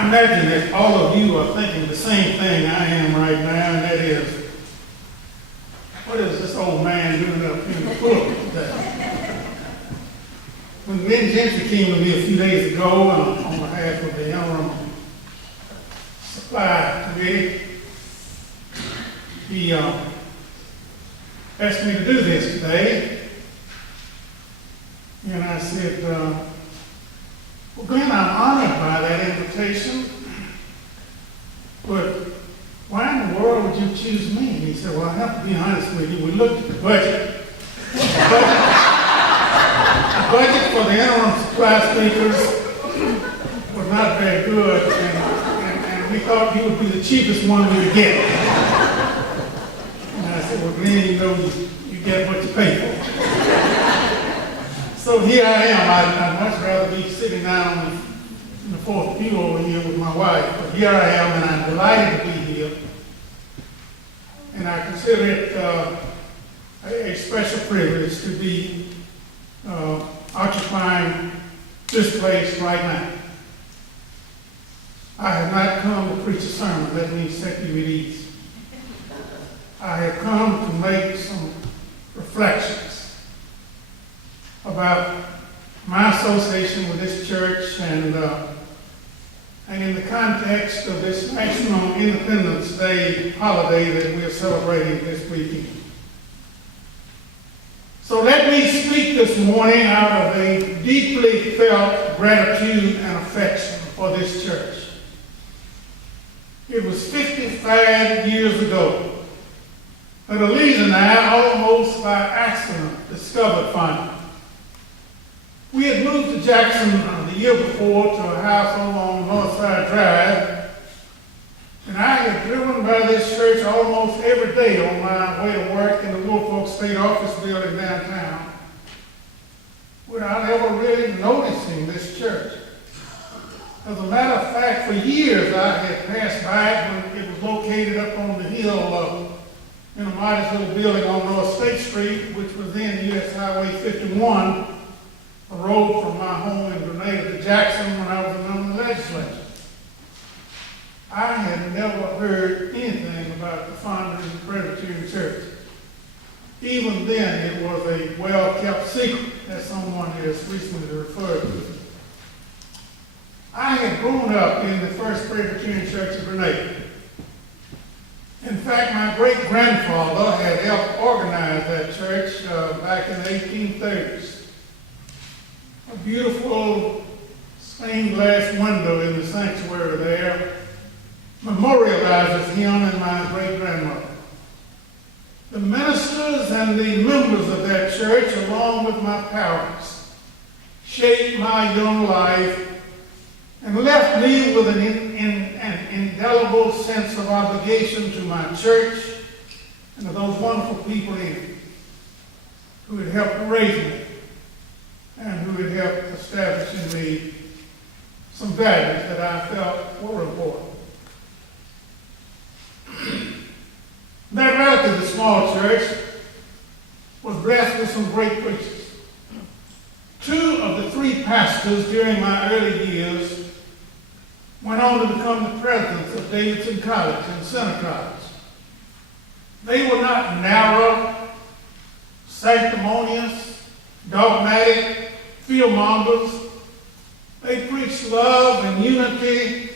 I imagine that all of you are thinking the same thing I am right now, and that is, what is this old man doing up in the pulpit today? When Ben Gentry came to me a few days ago on behalf of the interim supply committee, he asked me to do this today. And I said, well, Glenn, I'm honored by that invitation, but why in the world would you choose me? And he said, well, I have to be honest with you. We looked at the budget. The budget for the interim supply speakers was not very good, and we thought you would be the cheapest one we would get. And I said, well, Glenn, you know you get what you pay for. So here I am. I'd much rather be sitting down in the fourth pew over here with my wife, but here I am, and I'm delighted to be here. And I consider it a special privilege to be occupying this place right now. I have not come to preach a sermon. Let me set you at ease. I have come to make some reflections about my association with this church and in the context of this National Independence Day holiday that we are celebrating this weekend. So let me speak this morning out of a deeply felt gratitude and affection for this church. It was 55 years ago that Elise and I, almost by accident, discovered Fondren. We had moved to Jackson the year before to a house along Northside Drive, and I had driven by this church almost every day on my way to work in the Woolfolk State Office building downtown without ever really noticing this church. As a matter of fact, for years I had passed by it when it was located up on the hill in a modest little building on North State Street, which was then US Highway 51, a road from my home in Grenada to Jackson when I was a member of the legislature. I had never heard anything about the Fondren Presbyterian Church. Even then, it was a well-kept secret, as someone has recently referred to. I had grown up in the First Presbyterian Church of Grenada. In fact, my great-grandfather had helped organize that church back in the 1830s. A beautiful stained glass window in the sanctuary there memorializes him and my great-grandmother. The ministers and the members of that church, along with my parents, shaped my young life and left me with an indelible sense of obligation to my church and to those wonderful people in it who had helped raise me and who had helped establish in me some values that I felt were important. That relatively small church was blessed with some great preachers. Two of the three pastors during my early years went on to become the presidents of Davidson College and Center College. They were not narrow, sanctimonious, dogmatic, fieldmongers. They preached love and unity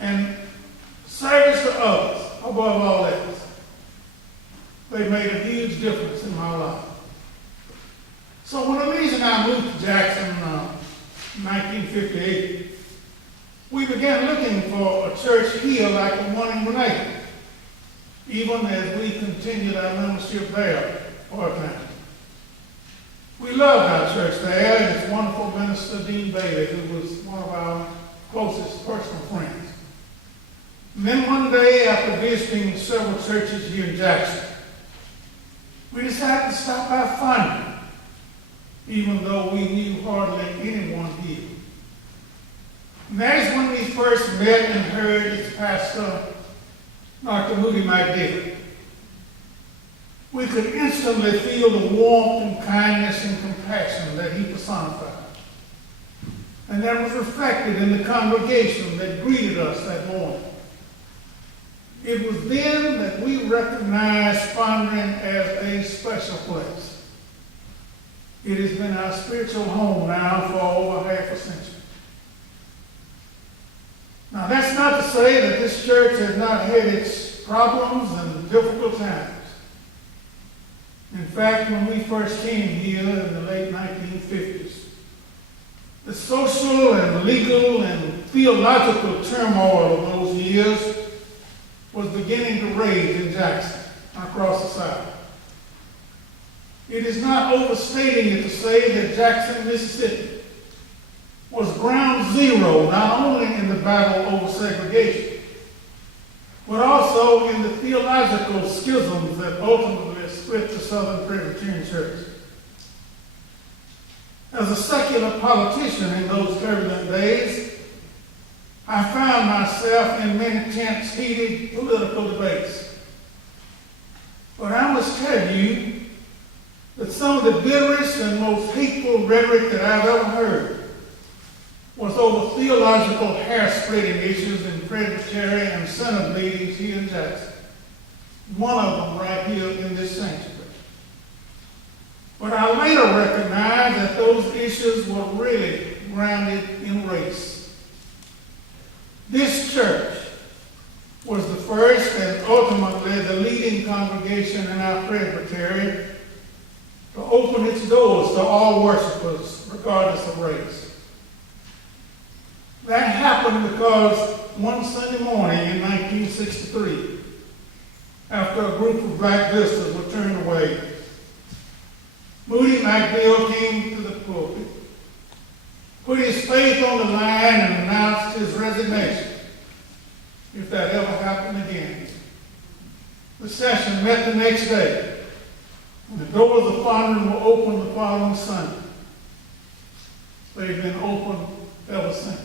and service to others above all else. They made a huge difference in my life. So when Elise and I moved to Jackson in 1958, we began looking for a church here like the one in Grenada, even as we continued our membership there for a time. We loved our church there and its wonderful minister, Dean Bailey, who was one of our closest personal friends. And then one day, after visiting several churches here in Jackson, we decided to stop by Fondren, even though we knew hardly anyone here. And that is when we first met and heard its pastor, Dr. Moody McDavid. We could instantly feel the warmth and kindness and compassion that he personified. And that was reflected in the congregation that greeted us that morning. It was then that we recognized Fondren as a special place. It has been our spiritual home now for over half a century. Now, that's not to say that this church has not had its problems and difficult times. In fact, when we first came here in the late 1950s, the social and legal and theological turmoil of those years was beginning to rage in Jackson and across the South. It is not overstating it to say that Jackson, Mississippi, was ground zero not only in the battle over segregation, but also in the theological schisms that ultimately split the Southern Presbyterian Church. As a secular politician in those turbulent days, I found myself in many tense, heated political debates. But I must tell you that some of the bitterest and most hateful rhetoric that I've ever heard was over theological hair-splitting issues in Presbyterian and Synod meetings here in Jackson. One of them right here in this sanctuary. But I later recognized that those issues were really grounded in race. This church was the first and ultimately the leading congregation in our presbytery to open its doors to all worshipers, regardless of race. That happened because one Sunday morning in 1963, after a group of black visitors were turned away, Moody McNeil came to the pulpit, put his faith on the line, and announced his resignation, if that ever happened again. The session met the next day, and the doors of Fondren were open the following Sunday. They've been open ever since.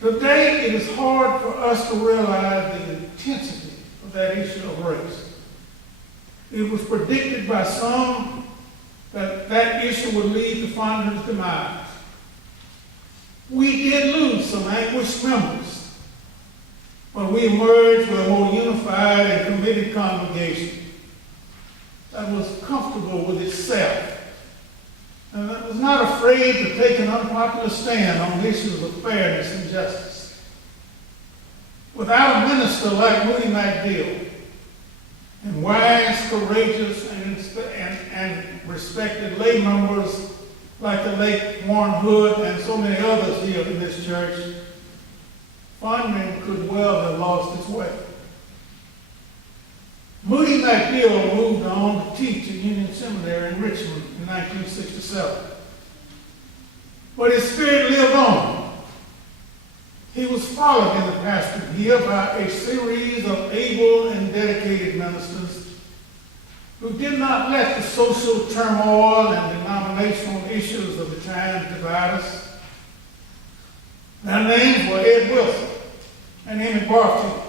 Today, it is hard for us to realize the intensity of that issue of race. It was predicted by some that that issue would lead to Fondren's demise. We did lose some anguished members, but we emerged with a more unified and committed congregation that was comfortable with itself and that was not afraid to take an unpopular stand on issues of fairness and justice. Without a minister like Moody McNeil, and wise, courageous, and respected lay members like the late Warren Hood and so many others here in this church, Fondren could well have lost its way. Moody McNeil moved on to teach at Union Seminary in Richmond in 1967. But his spirit lived on. He was followed in the pastorate here by a series of able and dedicated ministers who did not let the social turmoil and denominational issues of the time divide us. Their names were Ed Wilson and Amy Barfield,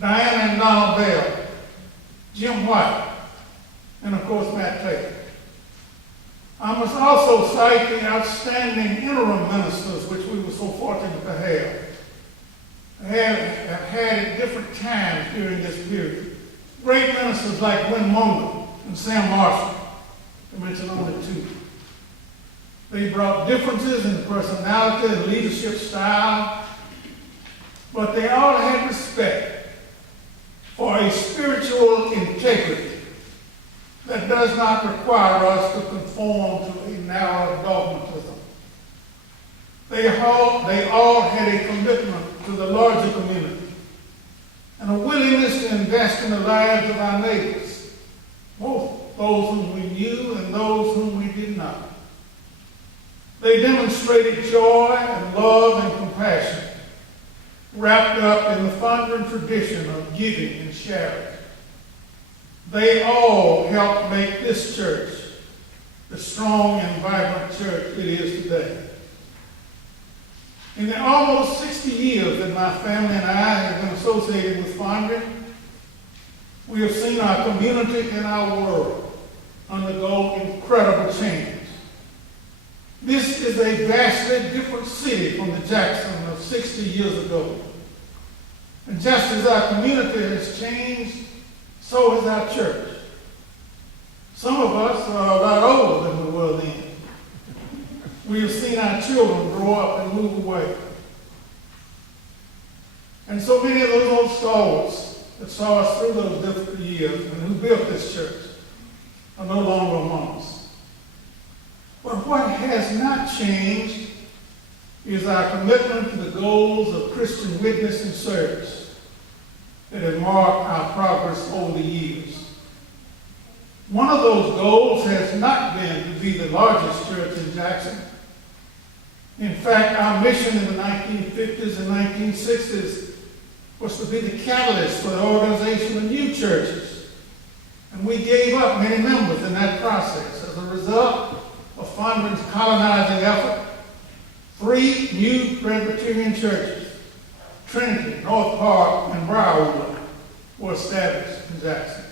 Diane and Donald Bell, Jim White, and of course Matt Taylor. I must also cite the outstanding interim ministers which we were so fortunate to have had at different times during this period. Great ministers like Win Munger and Sam Marshall, to mention only two. They brought differences in personality and leadership style, but they all had respect for a spiritual integrity that does not require us to conform to a narrow dogmatism. They all had a commitment to the larger community and a willingness to invest in the lives of our neighbors, both those whom we knew and those whom we did not. They demonstrated joy and love and compassion, wrapped up in the Fondren tradition of giving and sharing. They all helped make this church the strong and vibrant church it is today. In the almost 60 years that my family and I have been associated with Fondren, we have seen our community and our world undergo incredible change. This is a vastly different city from the Jackson of 60 years ago. And just as our community has changed, so has our church. Some of us are a lot older than we were then. We have seen our children grow up and move away. And so many of those old stalwarts that saw us through those difficult years and who built this church are no longer among us. But what has not changed is our commitment to the goals of Christian witness and service that have marked our progress over the years. One of those goals has not been to be the largest church in Jackson. In fact, our mission in the 1950s and 1960s was to be the catalyst for the organization of new churches. And we gave up many members in that process. As a result of Fondren's colonizing effort, 3 new Presbyterian churches, Trinity, North Park, and Briarwood, were established in Jackson.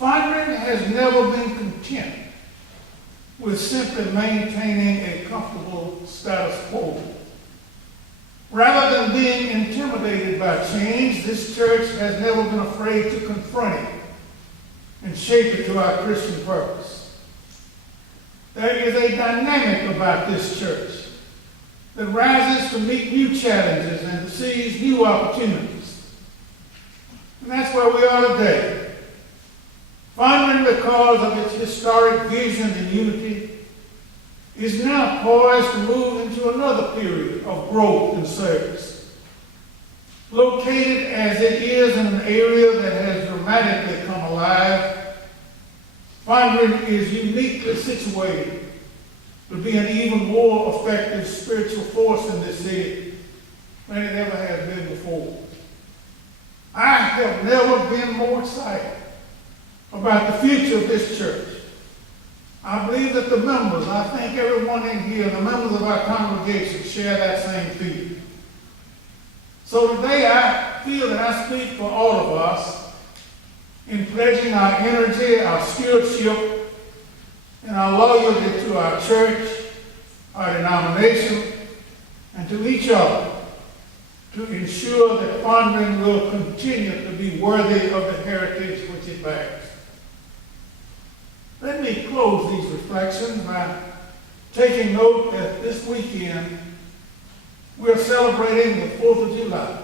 Fondren has never been content with simply maintaining a comfortable status quo. Rather than being intimidated by change, this church has never been afraid to confront it and shape it to our Christian purpose. There is a dynamic about this church that rises to meet new challenges and to seize new opportunities. And that's where we are today. Fondren, because of its historic vision and unity, is now poised to move into another period of growth and service. Located as it is in an area that has dramatically come alive, Fondren is uniquely situated to be an even more effective spiritual force in this city than it ever has been before. I have never been more excited about the future of this church. I believe that the members, I think everyone in here, the members of our congregation share that same feeling. So today I feel that I speak for all of us in pledging our energy, our stewardship, and our loyalty to our church, our denomination, and to each other to ensure that Fondren will continue to be worthy of the heritage which it bears. Let me close these reflections by taking note that this weekend we're celebrating the 4th of July.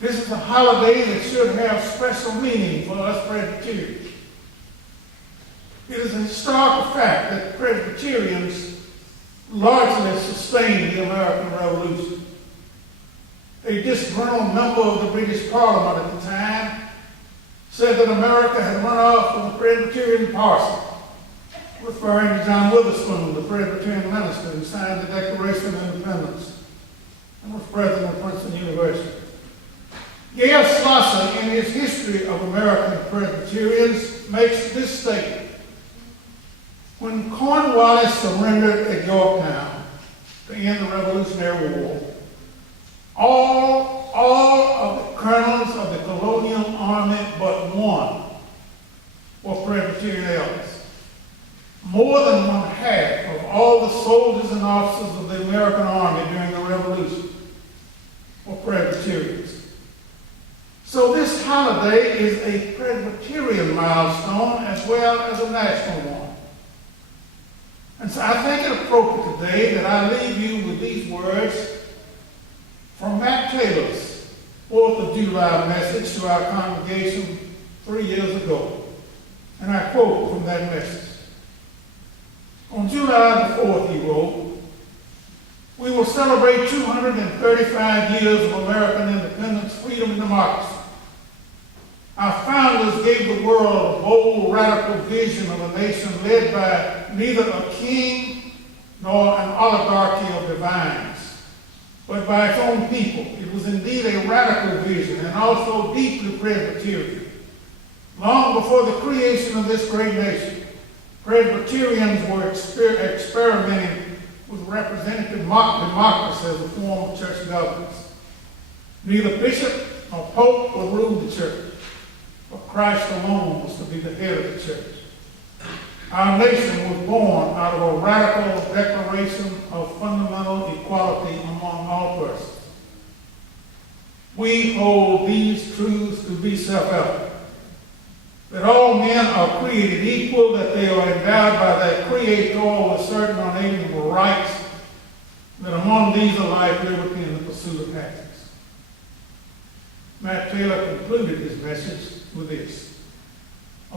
This is a holiday that should have special meaning for us Presbyterians. It is a historical fact that Presbyterians largely sustained the American Revolution. A disgruntled member of the British Parliament at the time said that America had run off from the Presbyterian parson, referring to John Witherspoon, the Presbyterian minister who signed the Declaration of Independence and was president of Princeton University. Gale Slosser, in his History of American Presbyterians, makes this statement: when Cornwallis surrendered at Yorktown to end the Revolutionary War, all of the colonels of the colonial army but one were Presbyterian elders. More than 1/2 of all the soldiers and officers of the American army during the Revolution were Presbyterians. So this holiday is a Presbyterian milestone as well as a national one. And so I think it appropriate today that I leave you with these words from Matt Taylor's 4th of July message to our congregation 3 years ago. And I quote from that message. On July the 4th, he wrote, "We will celebrate 235 years of American independence, freedom, and democracy. Our founders gave the world a bold, radical vision of a nation led by neither a king nor an oligarchy of divines, but by its own people. It was indeed a radical vision and also deeply Presbyterian. Long before the creation of this great nation, Presbyterians were experimenting with representative democracy as a form of church governance. Neither bishop nor pope would rule the church, but Christ alone was to be the head of the church. Our nation was born out of a radical declaration of fundamental equality among all persons. We hold these truths to be self-evident, that all men are created equal, that they are endowed by their Creator with certain unalienable rights, that among these are life, liberty, and the pursuit of happiness. Matt Taylor concluded his message with this: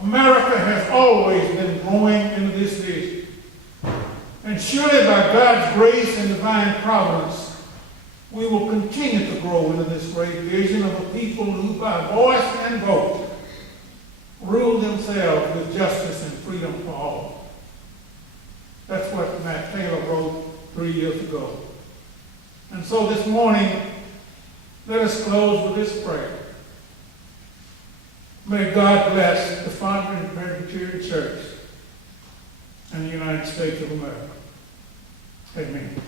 America has always been growing into this vision, and surely by God's grace and divine providence, we will continue to grow into this great vision of a people who, by voice and vote, rule themselves with justice and freedom for all. That's what Matt Taylor wrote 3 years ago. And so this morning, let us close with this prayer. May God bless the Fondren Presbyterian Church and the United States of America. Amen.